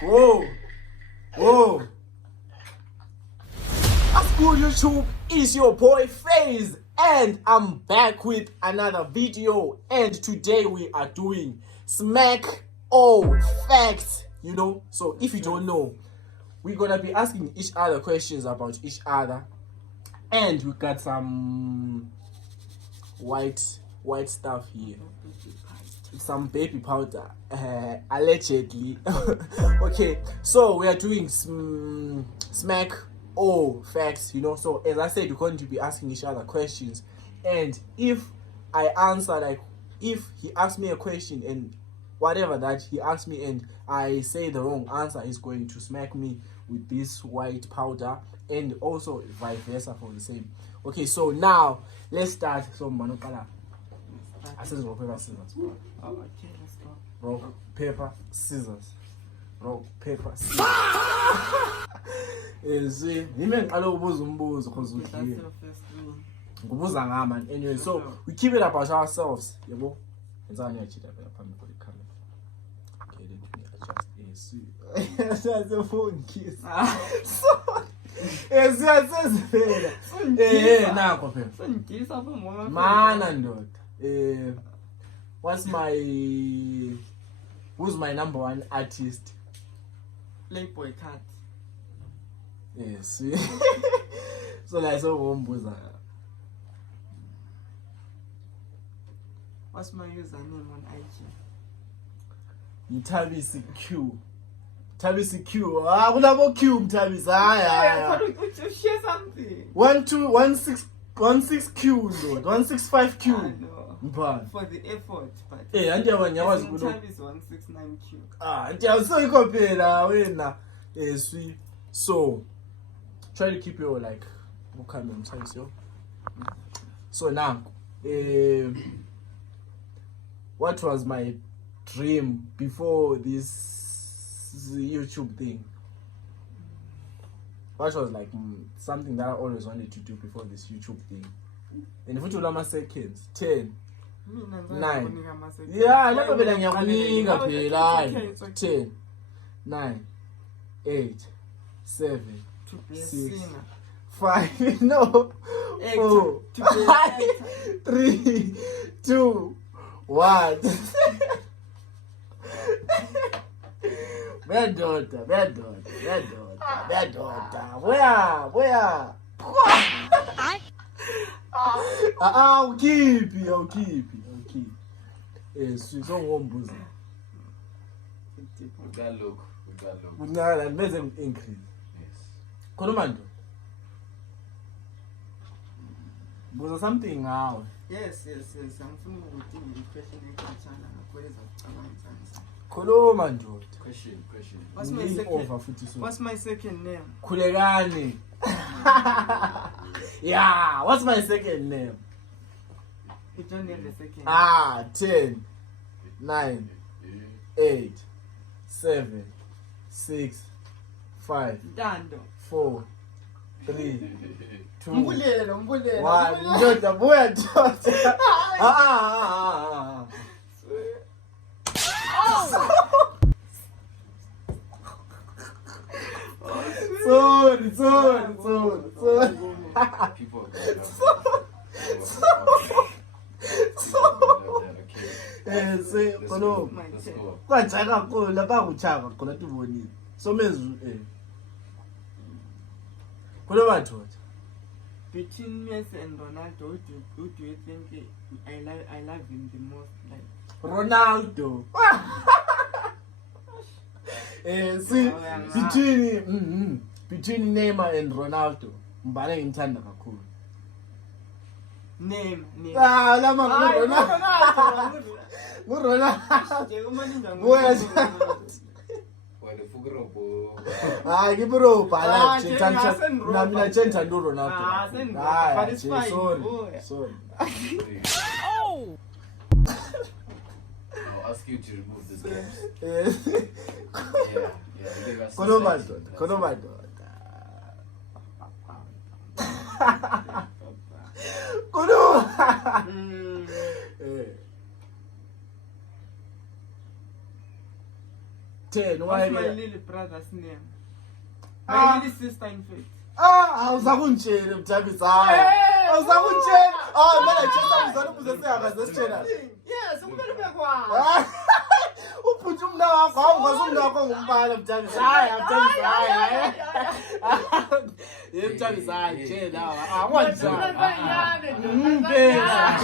Whoa. Whoa. What's good, YouTube? It's your boy FaZe, and I'm back with another video. And today we are doing Smack or Facts, you know. So if you don't know, we're gonna be asking each other questions about each other, and we got some white stuff here. Some baby powder, allegedly. Okay, so we are doing Smack or Facts, you know. So as I said, we're going to be asking each other questions, and if I answer, like if he asks me a question and whatever that he asks me and I say the wrong answer, he's going to smack me with this white powder, and also vice versa for the same. Okay, so now let's start. So manokala. I said rock, paper, scissors. Oh, okay, let's go. Rock, paper, scissors. Rock, paper, scissors. See, ngiqala ukubuza umbuzo because we That's here. your first rule. Ngubuza ngama anyway. So we keep it about ourselves, yabo. Enzani yachita phela phambi kwa camera. Okay, let me adjust AC. That's a phone kiss. So siyasezivela. Nakho phela. Sengisa apha mama. Mana ndoda. Who's my number one artist? Playboy cat. Yes. So like so umbuza. What's my username on IG? Mthabisi Q. Mthabisi Q. Ah, kulabo Q Mthabisi. I thought you share something. 1216 Q Lord. 165 Q. No. Mpha. For the effort, but Anti abanyakwazi kulo. time is 169Q. Anti awusoyikho phela wena. Sweet. So try to keep your like ukhambe Mthabisi yo. So now what was my dream before this YouTube thing? What was like something that I always wanted to do before this YouTube thing? And if you lama seconds, 10, 9. Yeah, never been ngiyakunika phela. 10, 9, 8, 7, 6, 5, no, 4, 3, 2, 1. Bad daughter. Where? I'll keep. Yes, so ngombuza. Look. Ngala meze increase. Yes. Khuluma nje. Buza something ngawe. Yes. I'm feeling within the question ekhachana ngakweza kucabanga. Khuluma nje. Question. What's my Lean second? over futhi so. What's my second name? Khulekani. Yeah, what's my second name? You don't name the second. 10, 9, 8, 7, 6, 5, Dando. 4, 3, 2, Mbulelo. 1. Ndoda buya ndoda. Sorry. People. See, kono. Let's go. Kwajaka kakhulu lapha nguchaka khona tibonile. So mezu Kulo batho. Between Messi and Ronaldo, who do you think I love him the most? Like Ronaldo. See, between Neymar and Ronaldo, mbane ngimthanda kakhulu. name. Lama Ronaldo. Ronaldo. Wale fugropo. Give it up. I like Ronaldo. Ronaldo. But it's fine. Sorry. Oh. I'll ask you to remove this games. Yeah. Kono. 10. What's Why? my little brother's name? My Ah. little sister, in fact. Awusakuntshela mthabisi hayi awusakuntshela manje chesa mzana ukuze singakazesitshela Yes, kumele ube kwazi. uphuthi umna wakho awungazi umna wakho ngumbala mthabisi hayi mthabisi hayi mthabisi hayi nje lawa angwanjani impela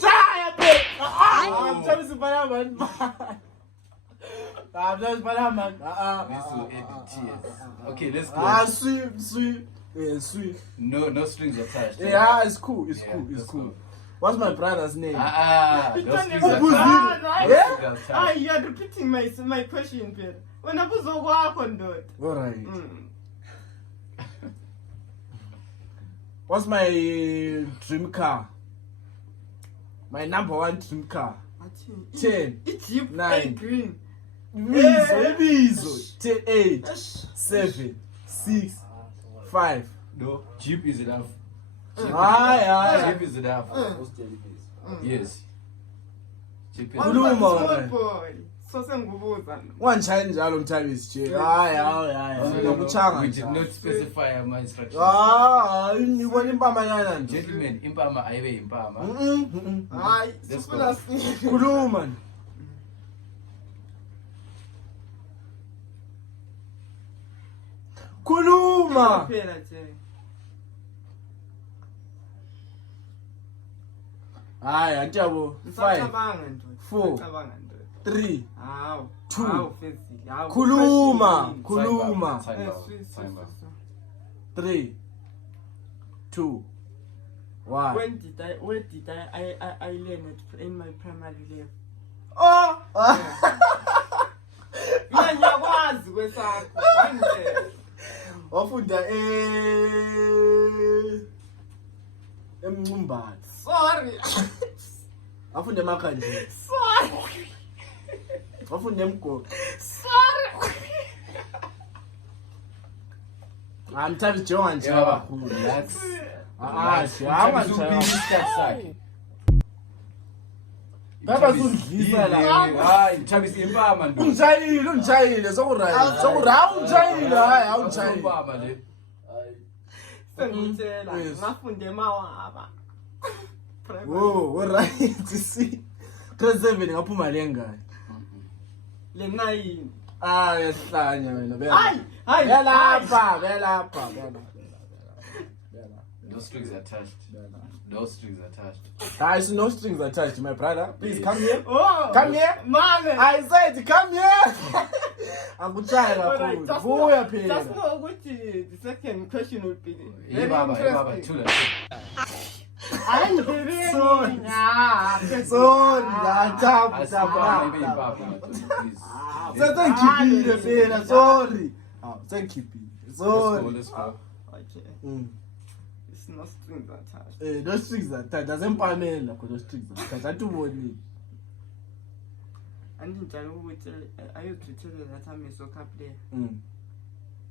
chaya phela mthabisi bhala mani mthabisi bhala mani This will edit tears. Okay, let's go. Sweet. Yeah, sweet. No strings attached. Yeah, it's cool. It's Yeah, cool. It's that's cool. cool. What's my brother's name? No strings Who's attached. it? No Yeah? strings attached. You are repeating my question, Peter. When I was over ndoda. All right. What's my dream car? My number one dream car. 10, It's Jeep 9. green. Ibizo. 10, 8, 7, 6, 5. No, Jeep is enough. Aye. Jeep is enough. Yes. Jeep is Khuluma enough. wena. Boy. So sengibuza. Wangishaya njalo mthabisi nje. Hayi. Nokuchanga We nje. did not specify my instructions. Ngibona impamanyana nje. Gentlemen, impama ayibe impama. Hayi, Let's go. sifuna si. Khuluma. Khuluma. Phela nje. Hayi antiyabo. 5, Ngisacabanga ndoda. 4. Ngisacabanga ndoda. 3. Hawu. 2. Hawu fezile. Hawu. Khuluma. Question. Khuluma. Time Eh, out. sweet, Time out. sweet. 3, 2, 1. Where did I learn it in my primary level? Oh! Mina ngiyakwazi kwesakho. Wangitshela. Wafunda eMncumbane. Sorry. Wafunda eMakhandleni. Sorry. Wafunda eMgogo. Sorry. Mthabisi jonga nje Yeah, kakhulu. relax. Shama nje. Baba sundlisa la. Hayi, Mthabisi impama ndo. Ungitshayile sokurayini. Ungitshayile hayi awungitshayile. Impama le. Sengitshela Yes. ngafunde emawaba. Whoa, alright. See. Grade 7 ngaphuma lengayo. Le 9. Yahlanya wena. Hayi. Belapha. No strings attached. No strings attached. Guys, no strings attached, my brother. Please come here. Oh. Come here. Mame. I said, come here. Angutshaya Alright, kakhulu. just Buya know phela. ukuthi the second question would be Hey, Baba, tula. Sorry. Asipama ibe impama, please. Sengikhiphile phela. Sorry. Sengikhiphile. Sorry. Let's go. Okay. It's no strings attached. No strings attached. Azempameni lakho no strings attached. Atubonile. Andinjalo ukuthi ayothuthele that I'm a soccer player.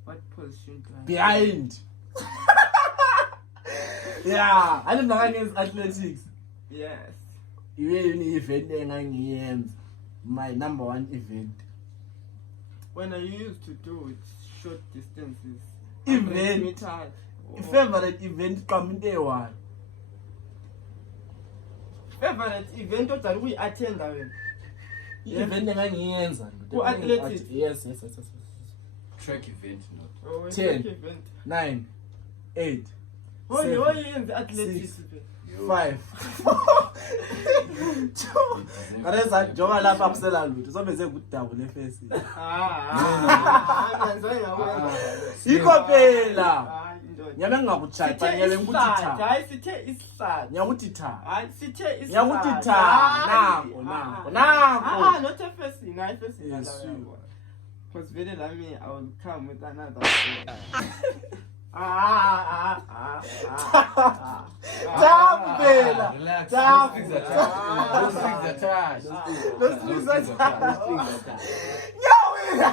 What position do I? Behind. Yeah, I didn't against athletics. Yes. Even event engangiyenza. My number one event. When I used to do it short distances. Event. Meters. Favorite event coming day one. Favorite event that we attend when? Event engangiyenza. Who athletics? Yes. Track event, not. Oh, 10. event. 9, 8, Oh, 7, you in the athletics. 5. Kareza jonga lapha kusela lutho. Sobeze kudouble efesi. Yikho phela. Nyame ngingakuchaya, nyame ngikuthi tha. Hayi sithe isihlahla. Ngiyakuthi tha. Hayi sithe isihlahla. Ngiyakuthi tha. Nanko. Not a first thing, I first thing. Yes, you. Because very me, I will come with another. Tha phela. Relax. Tha. No strings attached. No strings attached. No strings attached. Nyawina.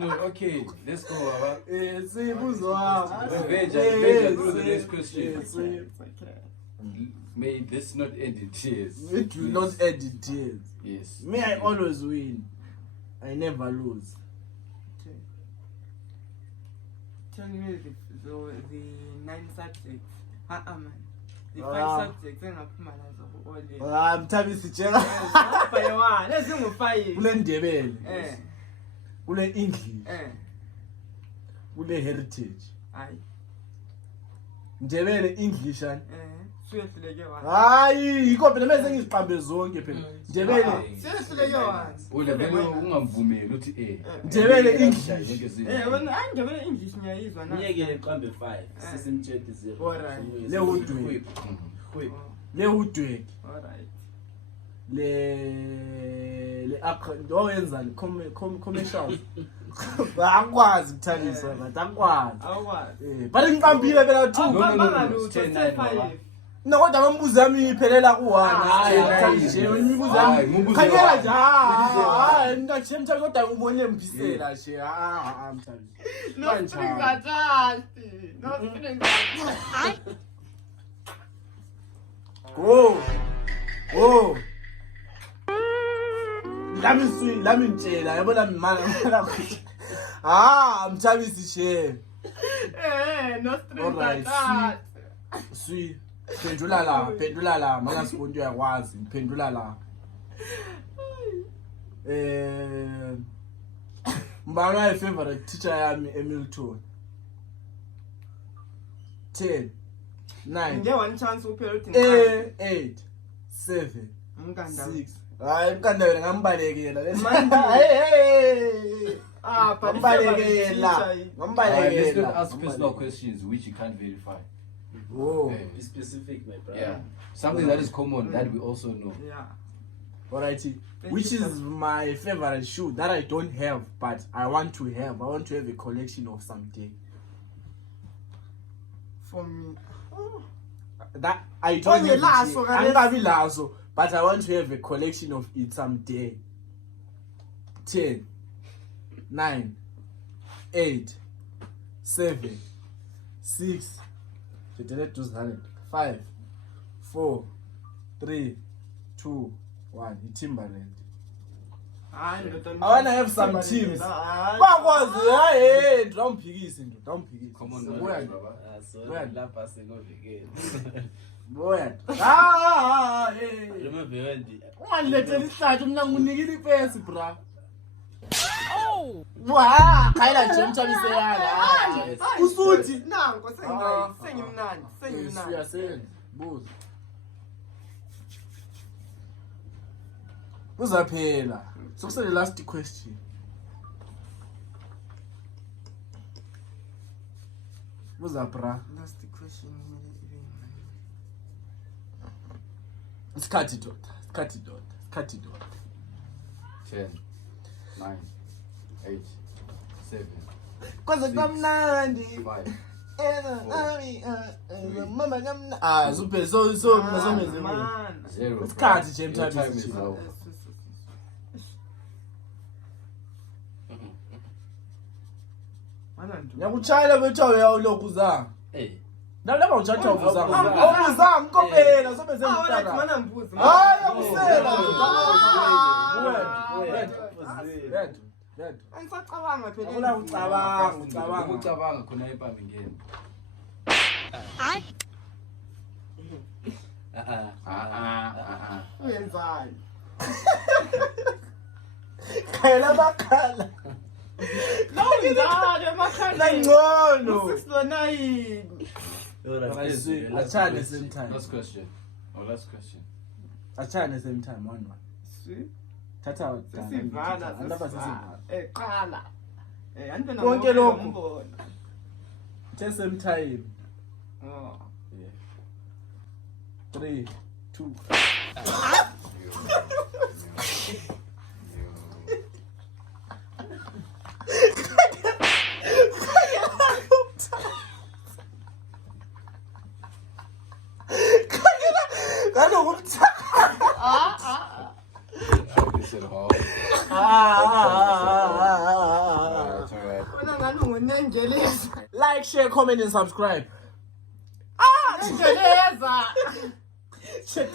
No, okay. Let's go, Baba. Sibuzo wami. Veja through the next question. Yes. Okay. May this not end in tears. It will not end in tears. Yes. May I always win. I never lose. Tell me the 9 subjects. Man. The Ah. 5 subjects engaphuma nazo all day. Mthabisi tshela By one. Let's do 5. kule Ndebele, Eh. kule English, Eh. kule heritage. Hayi. Ndebele English and Suyehluleke one. hayi yikho phela mase ngiziqambe zonke phela. Ndebele Suyehluleke one. Ule vele ungamvumeli uthi Ndebele English. Wena angibele English ngiyayizwa na. Ngiyeke qambe 5 sisimtsheti 0. Alright. le udwe le udwe Alright. le oyenza commercial akwazi ukuthandisa but akwazi Awukwazi. but ngiqambile phela 2 no kodwa amambuzi ami iphelela ku1 hayi nje imibuzo ami khanyela nje hayi ngachemtha kodwa ubone mbisela nje mthabi No strings attached. No strings attached. go lami ntshela yabona mina mthabisi she No strings Alright, attached. swi pendula la mana siponto yakwazi pendula la mbanga favorite teacher yami eMilton 10 9 Nge one chance uphela uthi 8 7 Mkanda. 6 hayi mkandawela ngambalekela Let's not ask personal questions which you can't verify. Be specific, my brother. Yeah. Something that is common that we also know. Yeah. Alrighty, which is my favorite shoe that I don't have but I want to have. I want to have a collection of someday. For me. That I don't Oh, have it, lazo, but I want to have a collection of it someday. 10 9 8 7 6 5 4 3 2 1 Timberland. I want to have some teams. Bakwazi hayi ndawumphikisi ndawumphikisi. Come on, Boya. So Where? lapha sengovikela. Boya. Remember when the Ungangilethela isihlathi mina ngunikile ipesi bra. Wa, khayela nje mthabise yala. Usuthi nanko sengimnandi. siyasenza. Buza. Uzaphela. Sokusele last question. Buza bra. That's the question. Isikhathi doda. 10, 9, 8, 7, Kwaze kamnandi. 5. Mama kamnandi. Super so ngizomeze. Man. 0. Isikhathi nje Your time mthabisi. is now. Ngiyakuchayela bethu uyawulokhu za. Laba ngijatha uvuza. Ah, Uvuza ngikopela sobe Ah, sengitaka. wena mana mbuzi. Hayi akusela. Red. Angisacabanga phela. Akula ucabanga. Ukucabanga khona ephambi ngene. Uyenzani? Khayela bakhala. Nawunjalo emakhaya. Ngcono. 609. Achane same time. Last question. Achane same time 1-1. Si. Thatha Sesivala. Andaba sesivala. Qala. Anbe na. Konke lokho. Just same time. Oh. 3 2 Like, share, comment, and subscribe. Ngeleza. Shit,